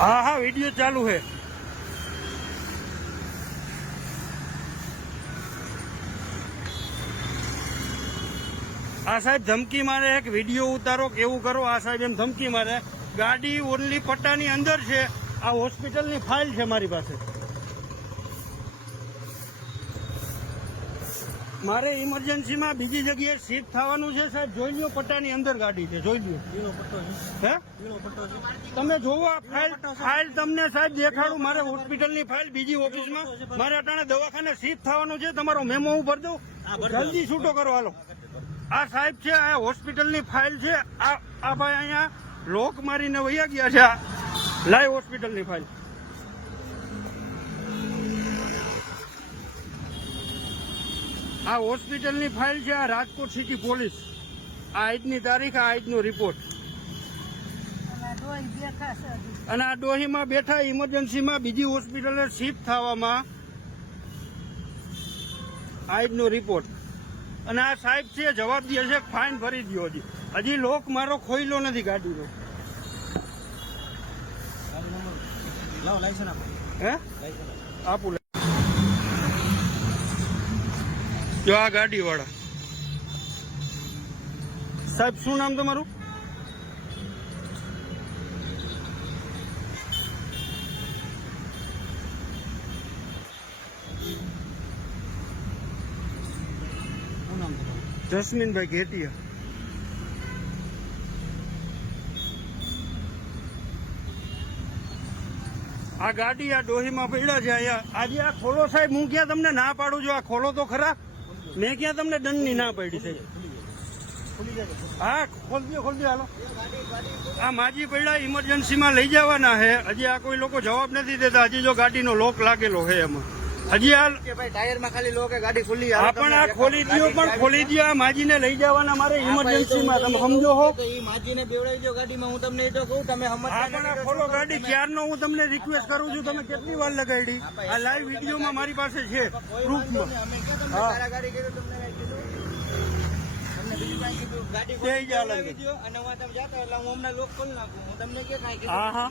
हाँ हाँ वीडियो चालू है। आ साहेब धमकी मारे एक वीडियो उतारो केवुं करो। आ साहेब एम धमकी मारे। गाड़ी ओनली पट्टानी अंदर छे। आ होस्पिટલની ફાઇલ છે મારી પાસે। મારે ઇમરજન્સીમાં બીજી જગ્યાએ શિફ્ટ થવાનું છે સાહેબ। જોઈ લ્યો પટ્ટાની અંદર ગાડી છે, જોઈ લ્યો। હે તમે જોવો આ ફાઇલ તમને સાહેબ દેખાડું। મારે હોસ્પિટલની ફાઇલ બીજી ઓફિસમાં મારે અટાણે દવાખાને શિફ્ટ થવાનું છે। તમારો મેમો હું ભરી દઉં, જલ્દી છૂટો કરો હાલો। આ સાહેબ છે, આ હોસ્પિટલની ફાઇલ છે। આ ભાઈ અહીંયા લોક મારીને વયા ગયા છે। લાઈવ હોસ્પિટલની ફાઇલ। આ હોસ્પિટલની ફાઇલ છે। આ રાજકોટ સિટી પોલીસ। આ આજની તારીખ, આ આજનો રિપોર્ટ। અને આ ડોહીમાં બેઠા ઇમરજન્સીમાં બીજી હોસ્પિટલે શિફ્ટ થવામાં આજનો રિપોર્ટ। અને આ સાહેબ છે જવાબ દે છે ફાઇન ભરી દો। હજી લોક મારો ખોઈલો નથી ગાડીનો। હે આપું જો આ ગાડી વાળા સાહેબ। શું નામ તમારું? જસ્મીનભાઈ ઘેટિયા। આ ગાડી આ ડોહીમાં પડ્યા છે અહીંયા। આજે આ ખોલો સાહેબ, હું ક્યાં તમને ના પાડું છું? આ ખોલો તો ખરા। મેં ક્યાં તમને દંડની ના પાડી છે? હા ખોલ દો હાલો। આ માજી પડ્યા ઇમરજન્સીમાં લઈ જવાના છે। હજી આ કોઈ લોકો જવાબ નથી દેતા। હજી જો ગાડીનો લોક લાગેલો છે એમાં હજી આ ટાયરમાં ખાલી લોકો ગાડી ખુલ્લી। હા પણ આ ખોલી દો, પણ ખોલી દો। આ માજીને લઈ જવાના મારે ઇમરજન્સીમાં, તમે સમજો છો? માજીને બેવડાવી દો ગાડીમાં। હું તમને એ તો કહું, તમે હા પણ આ ખોલો ગાડી। ક્યારનો હું તમને રિક્વેસ્ટ કરું છું, તમે કેટલી વાર લગાડી? આ લાઈવ વિડીયોમાં મારી પાસે છે પ્રૂફમાં। ગાડી જઈ જા અને હું તમે જાતા એટલે હું હમણાં લોક ખોલી નાખું। હું તમને કે કાંઈ હા હા